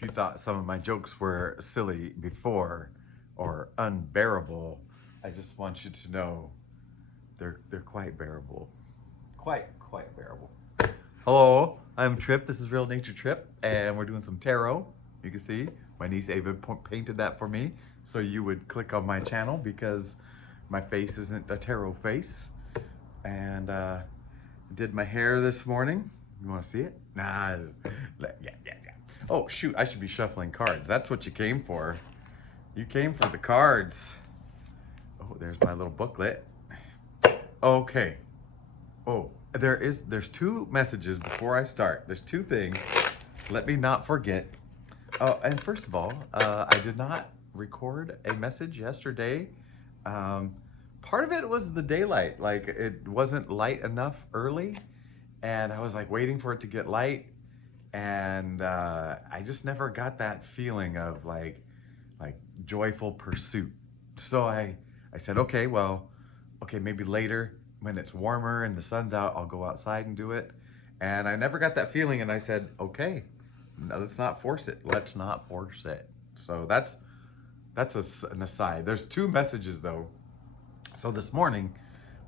if you thought some of my jokes were silly before or unbearable, I just want you to know they're quite bearable. Quite bearable. Hello, I'm Trip. This is Real Nature Trip, and we're doing some tarot. You can see my niece Ava painted that for me, so you would click on my channel because my face isn't a tarot face. And did my hair this morning. You want to see it? Nah. Yeah. Oh shoot! I should be shuffling cards. That's what you came for. You came for the cards. Oh, there's my little booklet. Okay. Oh, there's two messages before I start. There's two things. Let me not forget. Oh, and first of all, I did not record a message yesterday. Part of it was the daylight. Like, it wasn't light enough early, and I was like waiting for it to get light, and I just never got that feeling of like joyful pursuit. So I said, okay, maybe later when it's warmer and the sun's out, I'll go outside and do it. And I never got that feeling, and I said, okay, no, let's not force it. Let's not force it. So that's an aside. There's two messages though. So this morning,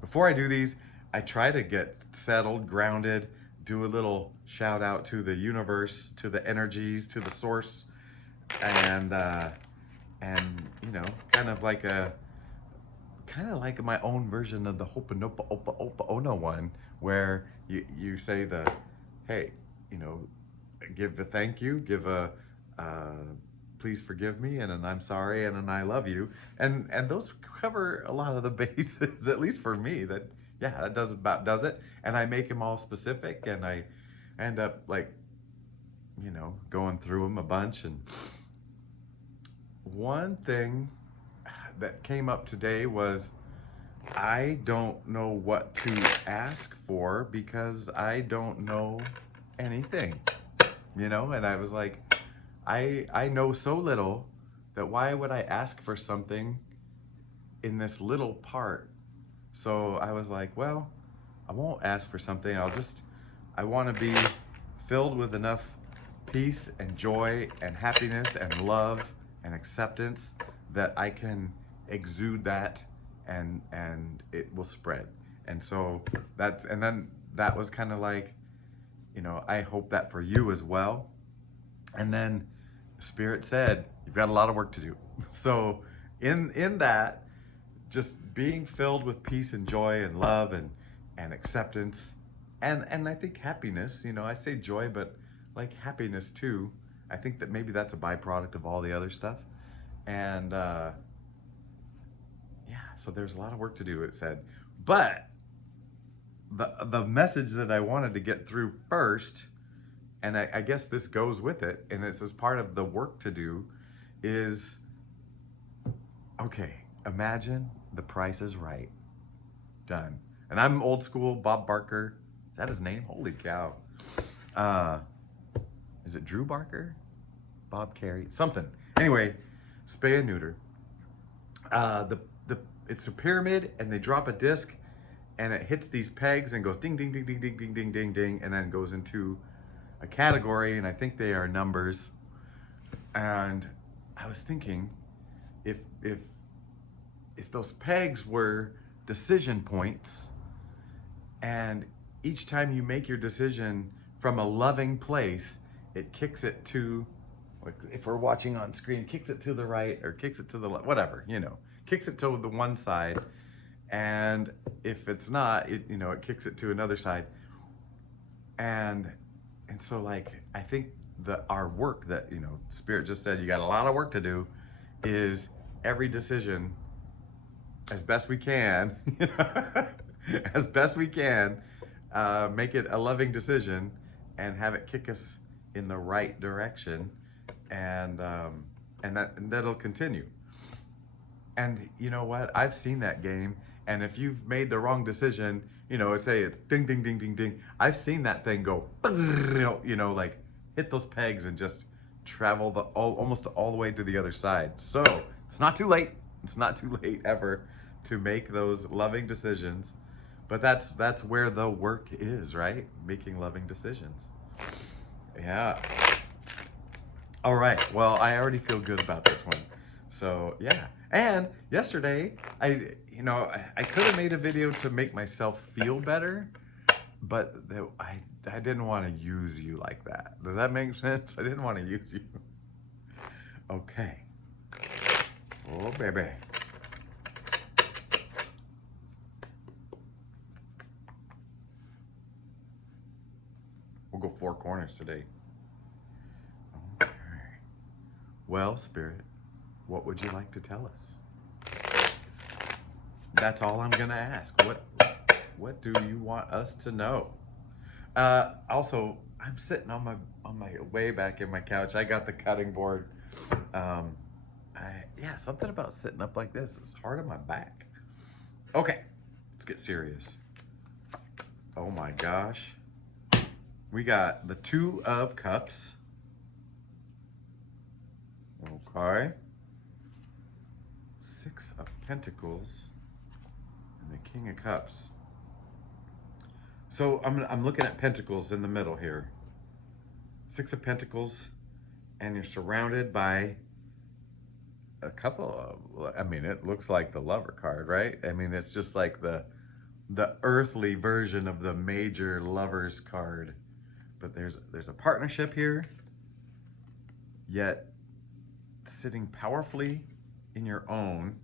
before I do these, I try to get settled, grounded, do a little shout out to the universe, to the energies, to the source, and you know, kind of like my own version of the Ho'oponopono Opa Ono one, where you say hey, you know, give a thank you, give a please forgive me, and an I'm sorry, and an I love you, and those cover a lot of the bases, at least for me. That does it. And I make them all specific, and I end up like, you know, going through them a bunch. And one thing that came up today was I don't know what to ask for because I don't know anything, you know. And I was like, I know so little that why would I ask for something in this little part? So I was like, well, I won't ask for something. I want to be filled with enough peace and joy and happiness and love and acceptance that I can exude that, and it will spread. And so then that was kind of like, you know, I hope that for you as well. And then Spirit said, you've got a lot of work to do. So in that, just being filled with peace and joy and love and acceptance, and I think happiness, you know, I say joy, but like happiness too. I think that maybe that's a byproduct of all the other stuff. And so there's a lot of work to do, it said. But the message that I wanted to get through first, and I guess this goes with it, and it's as part of the work to do, is, okay, imagine The Price is Right. Done. And I'm old school, Bob Barker. Is that his name? Holy cow. Is it Drew Barker? Bob Carey? Something. Anyway, spay and neuter. It's a pyramid, and they drop a disc, and it hits these pegs and goes ding, ding, ding, ding, ding, ding, ding, ding, ding, and then goes into a category, and I think they are numbers. And I was thinking, if those pegs were decision points, and each time you make your decision from a loving place, it kicks it to, like, if we're watching on screen, kicks it to the right or kicks it to the left, whatever, you know, kicks it to the one side. And if it's not, it, you know, it kicks it to another side. And so, like, I think our work that, you know, Spirit just said, you got a lot of work to do, is every decision, as best we can, as best we can, make it a loving decision and have it kick us in the right direction, and that'll continue. And you know what? I've seen that game, and if you've made the wrong decision, you know, say it's ding, ding, ding, ding, ding. I've seen that thing go, you know, like hit those pegs and just travel almost all the way to the other side. So it's not too late. It's not too late ever to make those loving decisions. But that's where the work is, right? Making loving decisions. Yeah. All right. Well, I already feel good about this one. So yeah. And yesterday, I could have made a video to make myself feel better, but I didn't want to use you like that. Does that make sense? I didn't want to use you. Okay. Oh, baby. We'll go 4 corners today. Okay. Well, Spirit, what would you like to tell us? That's all I'm gonna ask. What do you want us to know? Also, I'm sitting on my way back in my couch. I got the cutting board. Yeah, something about sitting up like this is hard on my back. Okay, let's get serious. Oh my gosh. We got the 2 of Cups. Okay. 6 of Pentacles and the King of Cups. So I'm looking at Pentacles in the middle here. 6 of Pentacles, and you're surrounded by a couple of, I mean, it looks like the Lover card, right? I mean, it's just like the earthly version of the major Lovers card. But there's a partnership here, yet sitting powerfully in your own.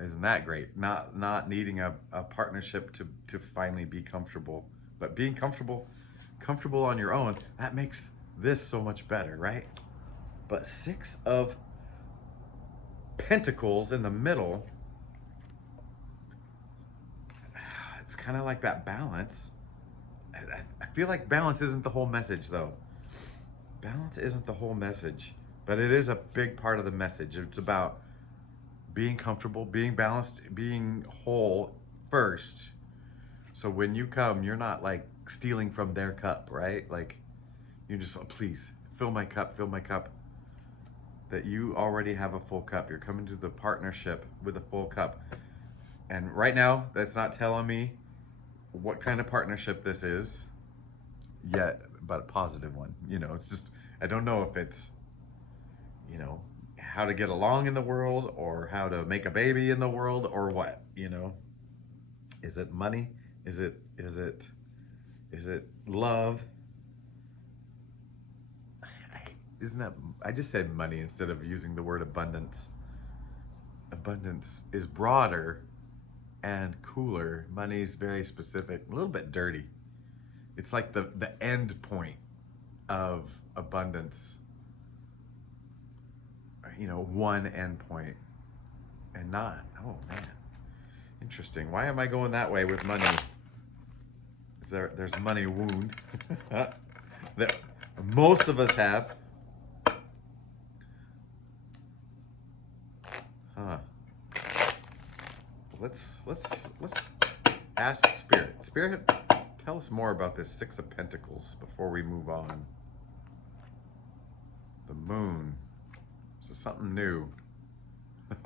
Isn't that great? Not needing a partnership to finally be comfortable, but being comfortable on your own, that makes this so much better, right? But 6 of Pentacles in the middle, it's kind of like that balance. I feel like balance isn't the whole message, though. Balance isn't the whole message, but it is a big part of the message. It's about being comfortable, being balanced, being whole first. So when you come, you're not like stealing from their cup, right? Like you're just, oh, please fill my cup, fill my cup. That you already have a full cup. You're coming to the partnership with a full cup. And right now, that's not telling me what kind of partnership this is yet, but a positive one. You know, it's just, I don't know if it's, you know, how to get along in the world or how to make a baby in the world or what, you know. Is it money? Is it love? Isn't that, I just said money instead of using the word abundance. Abundance is broader and cooler. Money is very specific, a little bit dirty. It's like the end point of abundance. You know, one end point and not, oh man, interesting. Why am I going that way with money? There's money wound that most of us have. Huh. Let's ask Spirit. Spirit, tell us more about this 6 of Pentacles before we move on. The Moon. So something new.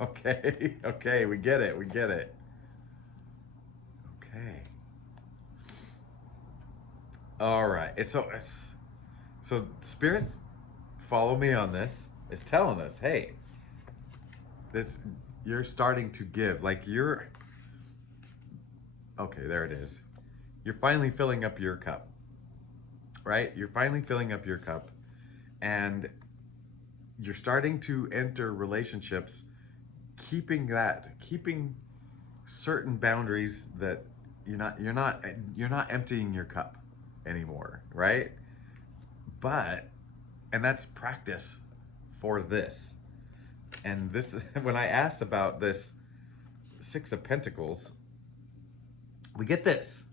Okay, okay, we get it, we get it. Okay. All right, so Spirits, follow me on this, is telling us, hey, you're starting to give, like okay, there it is. You're finally filling up your cup, right? You're finally filling up your cup, and you're starting to enter relationships, keeping certain boundaries that you're not emptying your cup anymore, right? And that's practice for this. And this, when I asked about this 6 of Pentacles, we get this.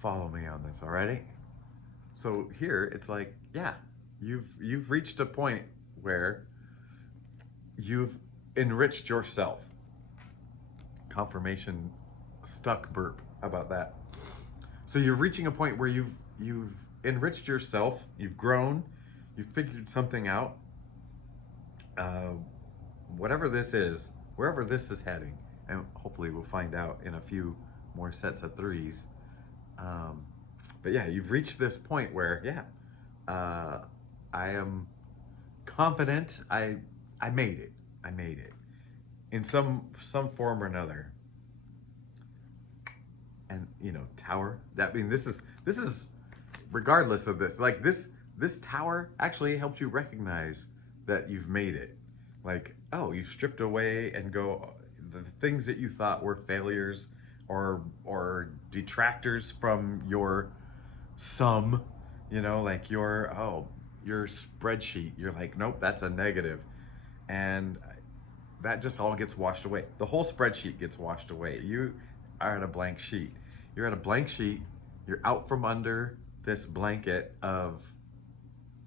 Follow me on this, alrighty? So here it's like, yeah, you've reached a point where you've enriched yourself. Confirmation stuck burp. How about that? So you're reaching a point where you've enriched yourself, you've grown, you've figured something out. Whatever this is, wherever this is heading, and hopefully we'll find out in a few more sets of 3s. But yeah, you've reached this point where, yeah, I am confident. I made it. I made it in some form or another. And tower. That this is regardless of this. Like this tower actually helps you recognize that you've made it. Like, oh, you've stripped away and go the things that you thought were failures or detractors from your sum, like your spreadsheet. You're like, nope, that's a negative. And that just all gets washed away. The whole spreadsheet gets washed away. You are at a blank sheet. You're at a blank sheet. You're out from under this blanket of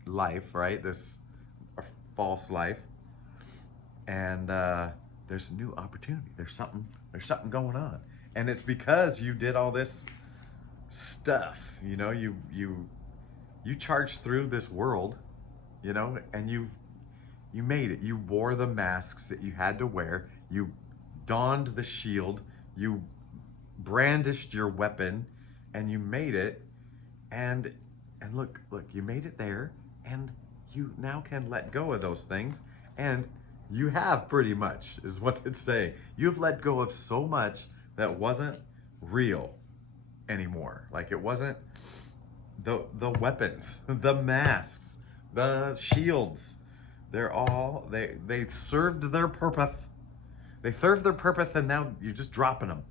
life, right? This false life. And there's a new opportunity. There's something going on. And it's because you did all this stuff. You charged through this world, and you made it. You wore the masks that you had to wear. You donned the shield. You brandished your weapon, and you made it. And look, you made it there, and you now can let go of those things. And you have pretty much, is what it's saying. You've let go of so much that wasn't real anymore. Like it wasn't the weapons, the masks, the shields. They served their purpose. They served their purpose, and now you're just dropping them.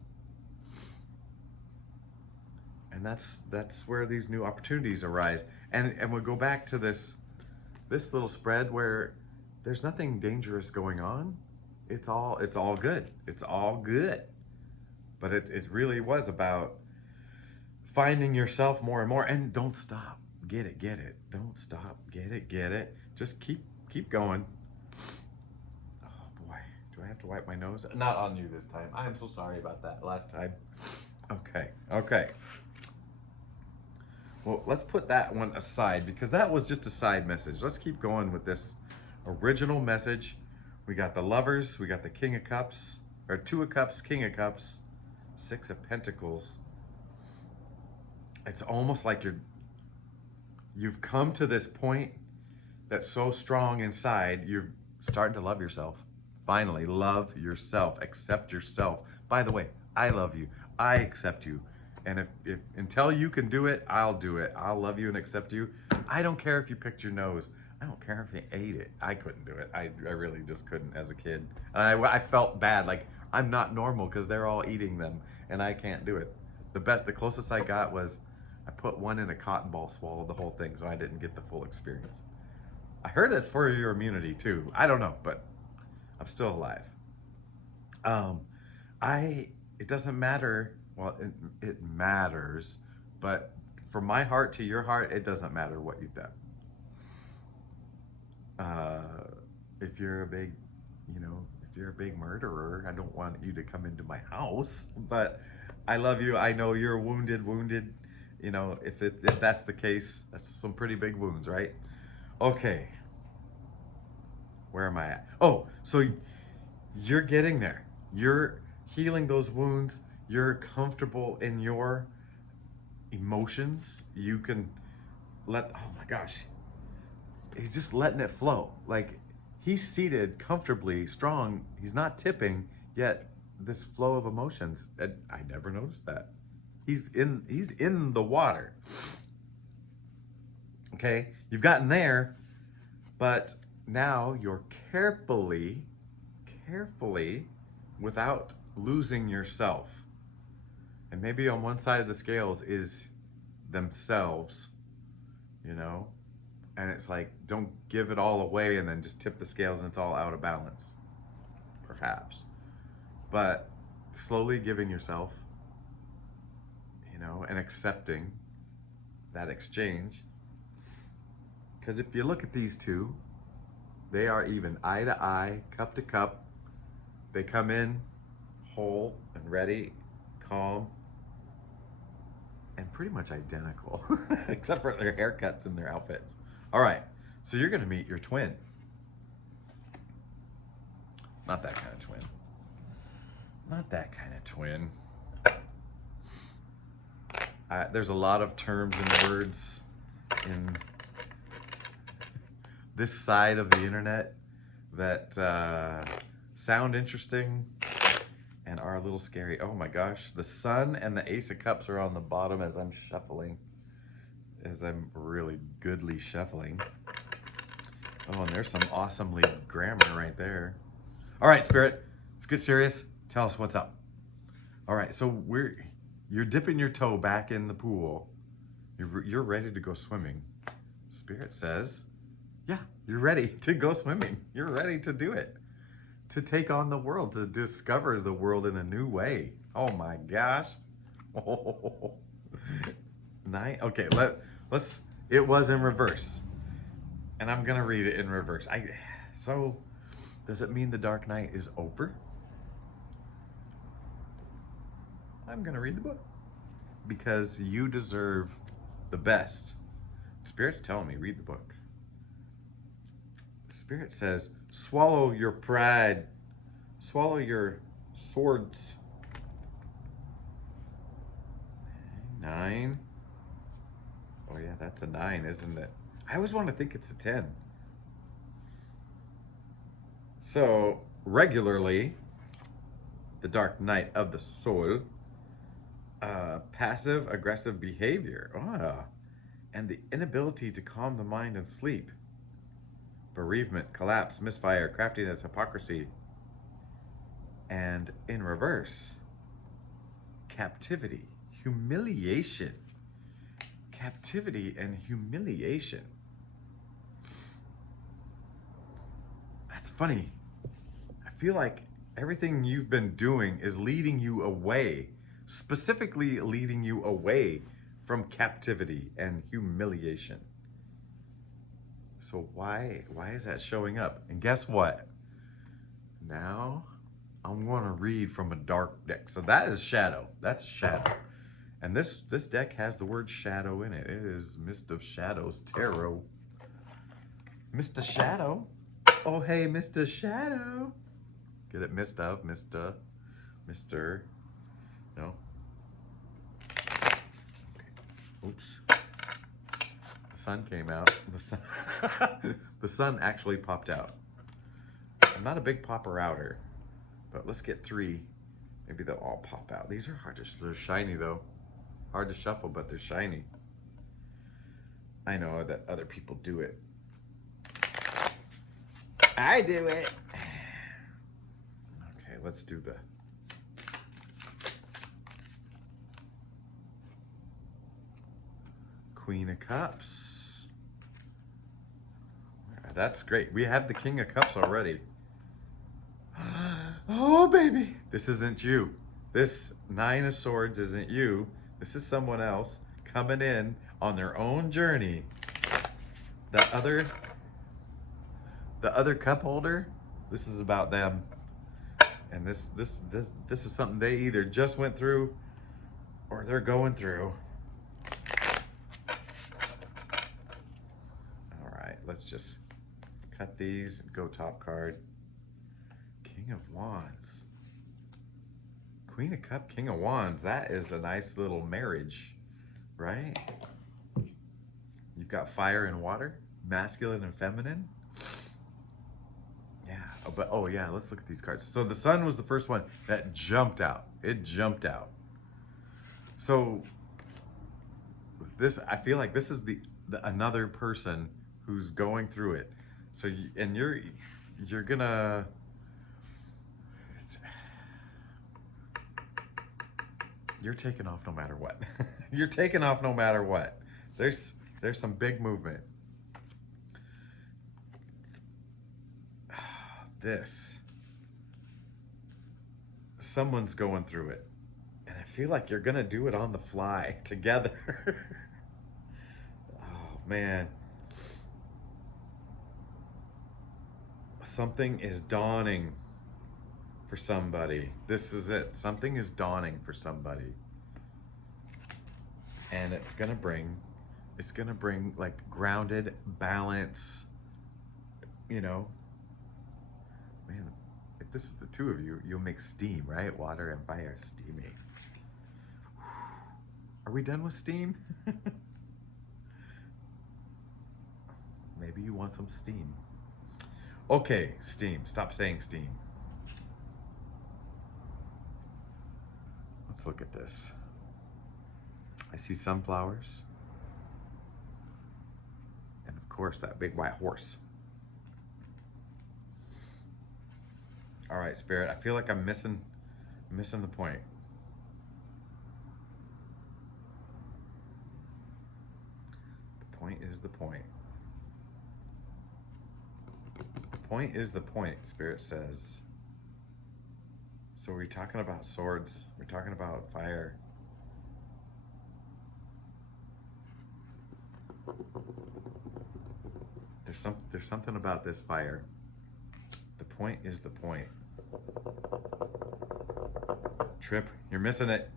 And that's where these new opportunities arise. And we'll go back to this little spread where there's nothing dangerous going on. It's all good. It's all good. But it really was about finding yourself more and more. And don't stop. Get it. Don't stop. Get it. Just keep going. Oh boy, do I have to wipe my nose? Not on you this time. I am so sorry about that last time. Okay. Well, let's put that one aside because that was just a side message. Let's keep going with this original message. We got the Lovers, we got the King of Cups, or Two of Cups, King of Cups, Six of Pentacles. It's almost like you've come to this point that's so strong inside, you're starting to love yourself. Finally, love yourself, accept yourself. By the way, I love you. I accept you. And if until you can do it, I'll do it. I'll love you and accept you. I don't care if you picked your nose. I don't care if you ate it. I couldn't do it. I really just couldn't as a kid. And I felt bad, like I'm not normal because they're all eating them and I can't do it. The closest I got was I put one in a cotton ball, swallowed the whole thing, so I didn't get the full experience. I heard that's for your immunity too. I don't know, but I'm still alive. It doesn't matter. Well, it matters, but from my heart to your heart, it doesn't matter what you've done. If you're a big, if you're a big murderer, I don't want you to come into my house, but I love you. I know you're wounded. If that's the case, that's some pretty big wounds, right? Okay. Where am I at? Oh, so you're getting there. You're healing those wounds. You're comfortable in your emotions. You can oh my gosh. He's just letting it flow. Like he's seated comfortably, strong. He's not tipping, yet this flow of emotions. I never noticed that. He's in the water. Okay, you've gotten there, but now you're carefully, without losing yourself. And maybe on one side of the scales is themselves, and it's like, don't give it all away and then just tip the scales and it's all out of balance, perhaps. But slowly giving yourself, and accepting that exchange. Because if you look at these two, they are even eye to eye, cup to cup. They come in whole and ready, calm, and pretty much identical, except for their haircuts and their outfits. All right, so you're gonna meet your twin. Not that kind of twin. Not that kind of twin. There's a lot of terms and words in this side of the internet that sound interesting and are a little scary. Oh my gosh, the Sun and the Ace of Cups are on the bottom as I'm shuffling, as I'm really goodly shuffling. Oh, and there's some awesomely grammar right there. All right, Spirit, let's get serious. Tell us what's up. All right, so you're dipping your toe back in the pool. You're ready to go swimming. Spirit says, yeah, you're ready to go swimming. You're ready to do it. To take on the world, to discover the world in a new way. Oh my gosh. Oh. Okay, let's, it was in reverse. And I'm gonna read it in reverse. So, does it mean the dark night is over? I'm gonna read the book. Because you deserve the best. Spirit's telling me, read the book. Spirit says, swallow your pride. Swallow your swords. 9. Oh yeah, that's a 9, isn't it? I always want to think it's a 10. So, regularly, the dark night of the soul, passive aggressive behavior, and the inability to calm the mind and sleep. Bereavement, collapse, misfire, craftiness, hypocrisy. And in reverse, captivity, humiliation. Captivity and humiliation. That's funny. I feel like everything you've been doing is leading you away, specifically leading you away from captivity and humiliation. So why is that showing up? And guess what? Now I'm going to read from a dark deck. So that is shadow. That's shadow. And this deck has the word shadow in it. It is Mist of Shadows Tarot. Mr. Shadow. Oh, hey, Mr. Shadow. Get it? Mist of, Mr. No. Okay. Oops. The sun came out. The sun actually popped out. I'm not a big popper outer, but let's get 3. Maybe they'll all pop out. These are hard to, they're shiny though. Hard to shuffle, but they're shiny. I know that other people do it. I do it. Okay, let's do the Queen of Cups. That's great. We have the King of Cups already. Oh, baby. This isn't you. This 9 of Swords isn't you. This is someone else coming in on their own journey. The other cup holder, this is about them. And this is something they either just went through or they're going through. All right, let's just cut these and go top card. King of Wands. Queen of Cup, King of Wands. That is a nice little marriage, right? You've got fire and water, masculine and feminine. Yeah, but oh yeah, let's look at these cards. So the Sun was the first one that jumped out. It jumped out. So this, I feel like this is the another person who's going through it. So you're gonna. You're taking off no matter what. You're taking off no matter what. There's some big movement. Someone's going through it. And I feel like you're gonna do it on the fly together. Oh man. Something is dawning for somebody. This is it. Something is dawning for somebody. And it's gonna bring like grounded balance, you know. Man, if this is the 2 of you, you'll make steam, right? Water and fire, steamy. Are we done with steam? Maybe you want some steam. Okay, steam. Stop saying steam. Let's look at this. I see sunflowers. And of course, that big white horse. All right, Spirit. I feel like I'm missing the point. The point is the point. The point is the point, Spirit says. So we're talking about swords. We're talking about fire. There's something about this fire. The point is the point. Trip, you're missing it.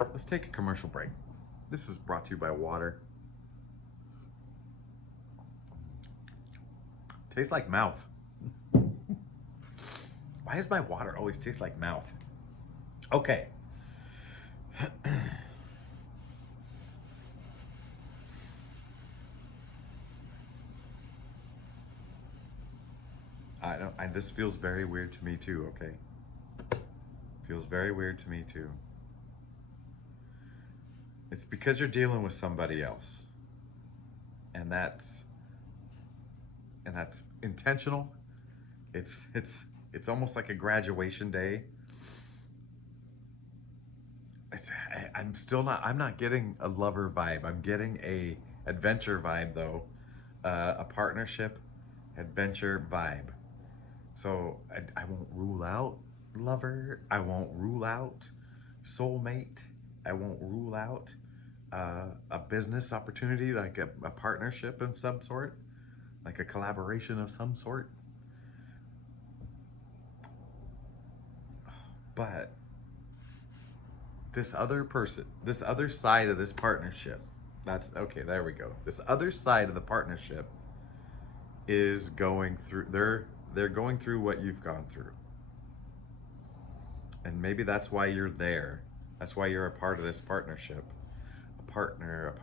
Let's take a commercial break. This is brought to you by water. Tastes like mouth. Why does my water always taste like mouth? Okay. This feels very weird to me too, okay? Feels very weird to me too. It's because you're dealing with somebody else. And that's intentional. It's almost like a graduation day. I'm not getting a lover vibe. I'm getting a adventure vibe though. A partnership, adventure vibe. So I won't rule out lover. I won't rule out soulmate. I won't rule out a business opportunity, like a partnership of some sort, like a collaboration of some sort. But this other person, this other side of this partnership, that's okay, there we go. This other side of the partnership is going through, they're going through what you've gone through. And maybe that's why you're there. That's why you're a part of this partnership. A partner, a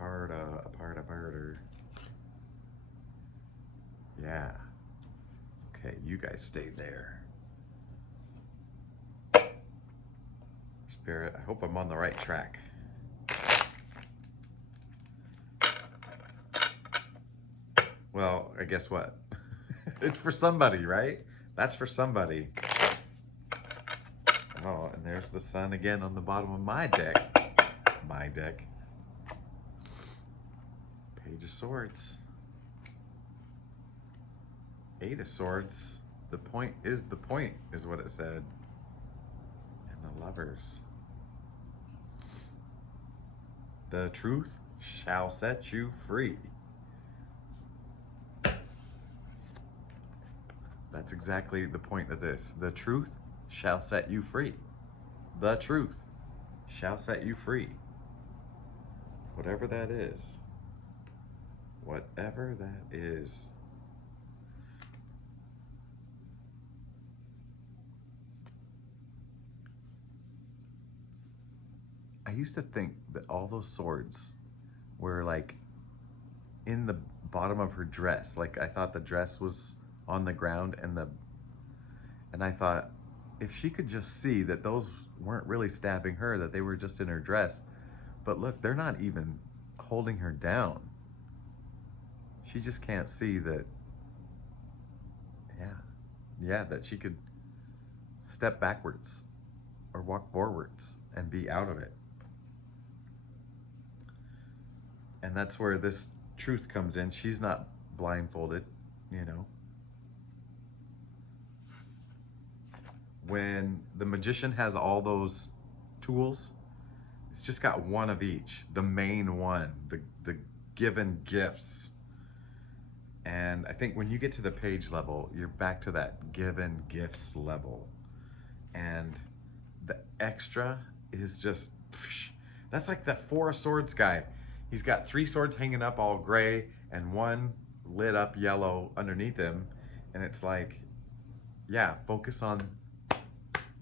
partner. Yeah. Okay, you guys stay there. Spirit, I hope I'm on the right track. Well, I guess what? It's for somebody, right? That's for somebody. Oh, and there's the sun again on the bottom of my deck. My deck. Page of Swords. Eight of Swords. The point, is what it said. And the Lovers. The truth shall set you free. That's exactly the point of this. The truth shall set you free. The truth shall set you free. Whatever that is. Whatever that is. I used to think that all those swords were like in the bottom of her dress. Like I thought the dress was on the ground and I thought if she could just see that those weren't really stabbing her, that they were just in her dress. But look, they're not even holding her down. She just can't see that, that she could step backwards or walk forwards and be out of it. And that's where this truth comes in. She's not blindfolded, you know. When the magician has all those tools, it's just got one of each. The main one, the given gifts. And I think when you get to the page level, you're back to that given gifts level. And the extra is just, that's like that Four of Swords guy. He's got 3 swords hanging up all gray and 1 lit up yellow underneath him. And it's like, yeah, focus on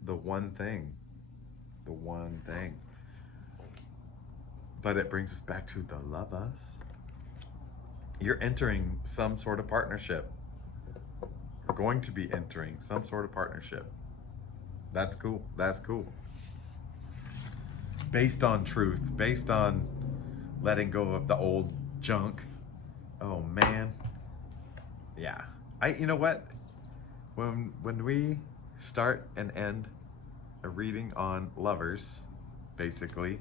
the one thing. The one thing. But it brings us back to the lovers. You're entering some sort of partnership. You're going to be entering some sort of partnership. That's cool. That's cool. Based on truth, based on letting go of the old junk. Oh man. Yeah. You know what? When we start and end a reading on lovers, basically,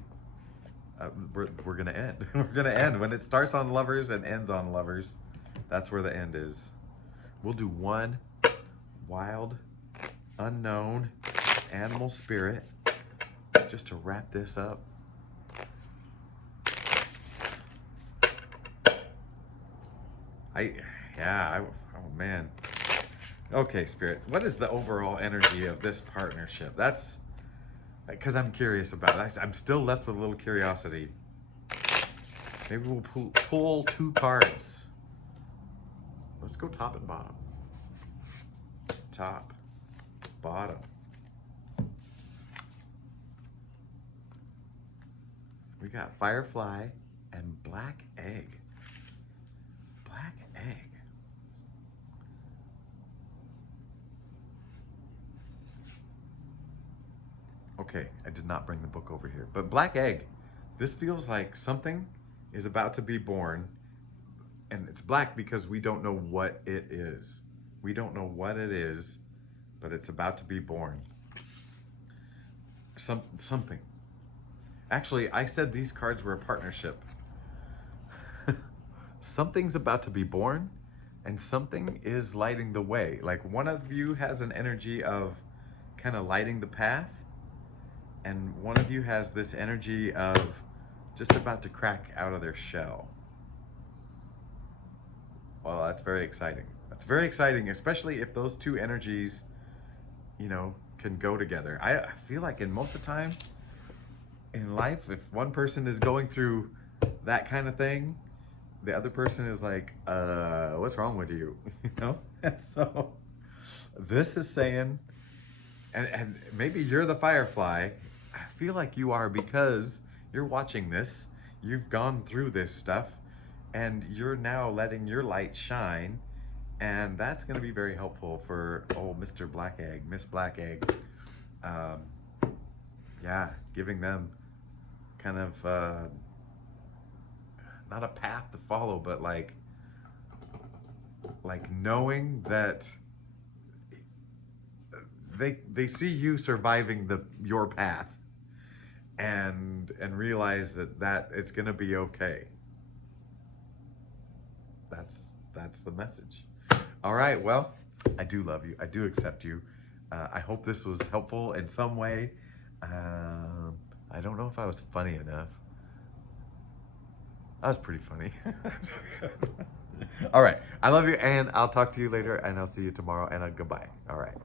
we're gonna end. We're gonna end. When it starts on lovers and ends on lovers, that's where the end is. We'll do one wild, unknown animal spirit just to wrap this up. Oh man. Okay, Spirit, what is the overall energy of this partnership? That's because I'm curious about it. I'm still left with a little curiosity. Maybe we'll pull 2 cards. Let's go top and bottom. Top, bottom. We got Firefly and Black Egg. Black Egg. Okay, I did not bring the book over here. But Black Egg, this feels like something is about to be born. And it's black because we don't know what it is. We don't know what it is, but it's about to be born. Something. Actually, I said these cards were a partnership. Something's about to be born, and something is lighting the way. Like one of you has an energy of kind of lighting the path, and one of you has this energy of just about to crack out of their shell. Well, that's very exciting. That's very exciting, especially if those 2 energies, you know, can go together. I feel like in most of the time in life, if one person is going through that kind of thing, the other person is like, what's wrong with you? You know? So this is saying, and maybe you're the Firefly. I feel like you are because you're watching this. You've gone through this stuff and you're now letting your light shine. And that's going to be very helpful for old Mr. Black Egg, Miss Black Egg. Yeah, giving them kind of not a path to follow, but like knowing that they see you surviving your path, and realize that it's gonna be okay. That's the message. All right, well, I do love you. I do accept you. I hope this was helpful in some way. I don't know if I was funny enough. That was pretty funny. All right, I love you, and I'll talk to you later, and I'll see you tomorrow, and goodbye. All right.